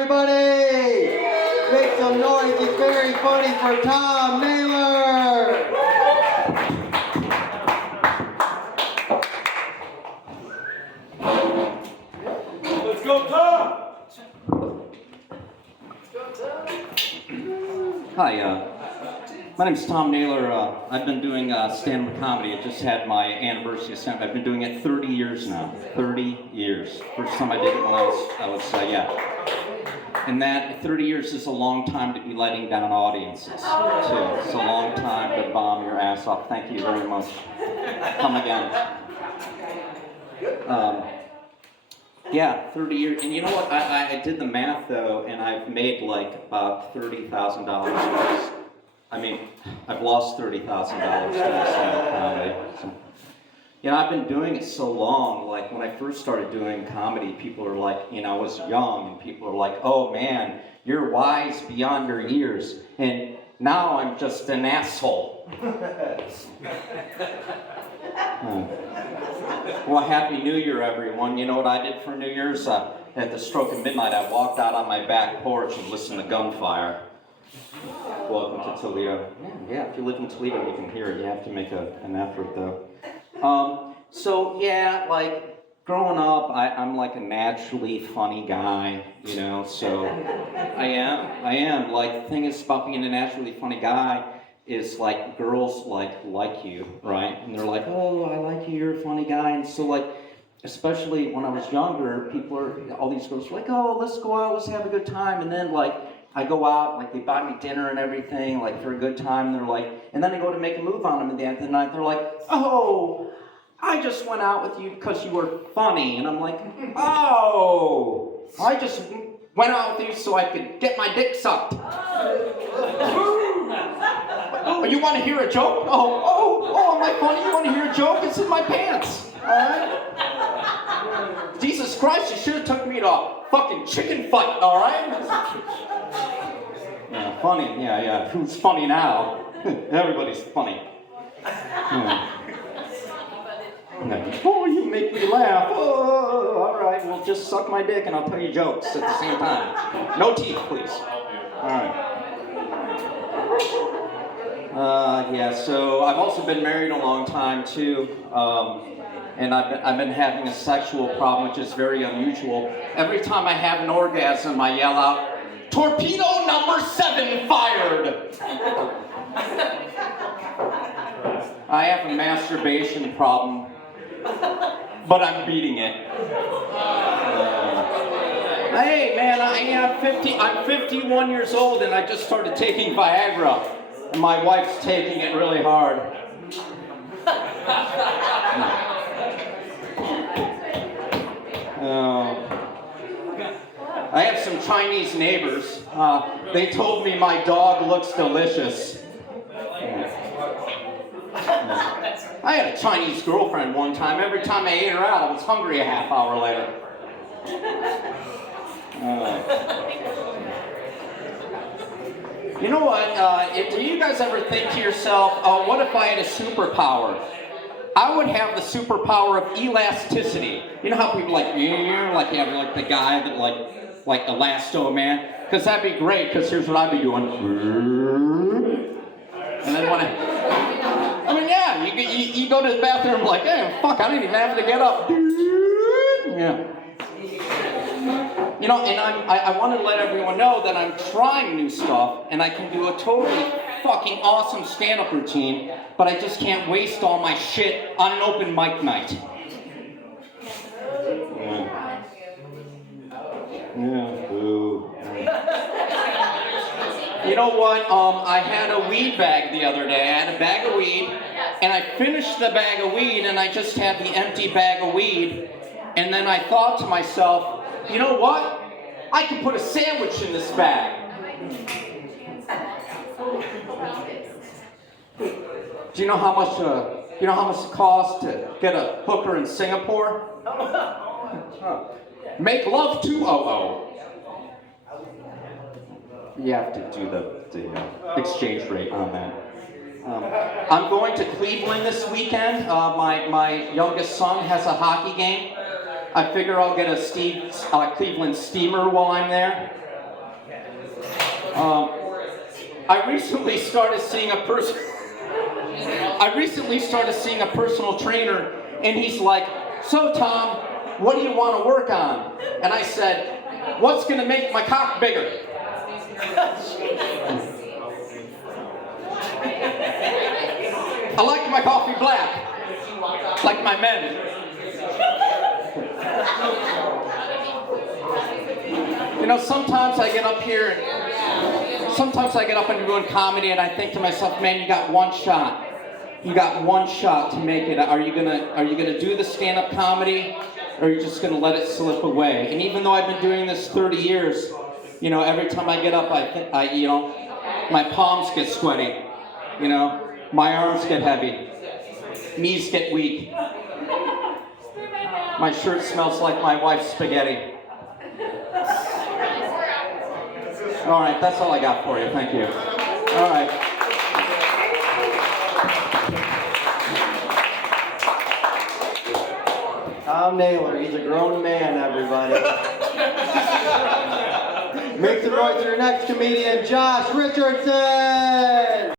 Everybody, make some noise. It's very funny for Tom Naylor. Let's go, Tom. Hi, my name's Tom Naylor. I've been doing stand-up comedy. I just had my anniversary of stand-up. I've been doing it 30 years now. 30 years. First time I did it when I was And that 30 years is a long time to be letting down audiences, too. It's a long time to bomb your ass off. Thank you very much. Come again. 30 years. And you know what? I did the math, though, and I've made like about $30,000. I mean, I've lost $30,000 doing stand-up comedy. So, I've been doing it so long. Like, when I first started doing comedy, people are like, I was young, and people are like, oh man, you're wise beyond your years. And now I'm just an asshole. Well, Happy New Year, everyone. You know what I did for New Year's? At the stroke of midnight, I walked out on my back porch and listened to gunfire. Welcome to Toledo. Yeah, if you live in Toledo, you can hear it. You have to make an effort, though. Like, growing up, I'm like a naturally funny guy, so I am. Like, the thing is about being a naturally funny guy is, like, girls like you, right? And they're like, oh, I like you, you're a funny guy. And so, like, especially when I was younger, all these girls were like, oh, let's go out, let's have a good time. And then, like, I go out, like, they buy me dinner and everything, like, for a good time. They're like, and then I go to make a move on them at the end of the night. They're like, oh, I just went out with you because you were funny. And I'm like, oh, I just went out with you so I could get my dick sucked. Oh, you want to hear a joke? Oh, am I funny? You want to hear a joke? It's in my pants. All right? Jesus Christ, you should have took me to a fucking chicken fight, all right? Yeah, funny, yeah. Who's funny now? Everybody's funny. Oh, you make me laugh. Oh, all right, well, just suck my dick and I'll tell you jokes at the same time. No teeth, please. All right. So I've also been married a long time, too. And I've been having a sexual problem, which is very unusual. Every time I have an orgasm, I yell out, torpedo number 7 fired! I have a masturbation problem, but I'm beating it. Hey man, I'm 51 years old and I just started taking Viagra. And my wife's taking it really hard. I have some Chinese neighbors. They told me my dog looks delicious. I had a Chinese girlfriend one time. Every time I ate her out, I was hungry a half hour later. You know what? Do you guys ever think to yourself, what if I had a superpower? I would have the superpower of elasticity. You know how people you have like the guy that like Elasto Man? Because that'd be great, because here's what I'd be doing. And then when you go to the bathroom like, hey, fuck, I didn't even have to get up. Yeah. And I want to let everyone know that I'm trying new stuff, and I can do a totally fucking awesome stand-up routine, but I just can't waste all my shit on an open mic night. Yeah. Boo. You know what? I had a weed bag the other day. I had a bag of weed, and I finished the bag of weed, and I just had the empty bag of weed, and then I thought to myself, you know what? I can put a sandwich in this bag. Do you know how much it costs to get a hooker in Singapore? Make love to OO. You have to do the exchange rate on that. I'm going to Cleveland this weekend. My youngest son has a hockey game. I figure I'll get a Cleveland steamer while I'm there. I recently started seeing a personal trainer, and he's like, "So Tom, what do you want to work on?" And I said, "What's going to make my cock bigger?" I like my coffee black, like my men. You know, sometimes I get up and doing comedy, and I think to myself, man, you got one shot. You got one shot to make it. Are you gonna do the stand-up comedy, or are you just gonna let it slip away? And even though I've been doing this 30 years, you know, every time I get up, my palms get sweaty. You know, my arms get heavy, knees get weak. My shirt smells like my wife's spaghetti. All right, that's all I got for you. Thank you. All right. Tom Naylor, he's a grown man, everybody. Make some noise for your next comedian, Josh Richardson!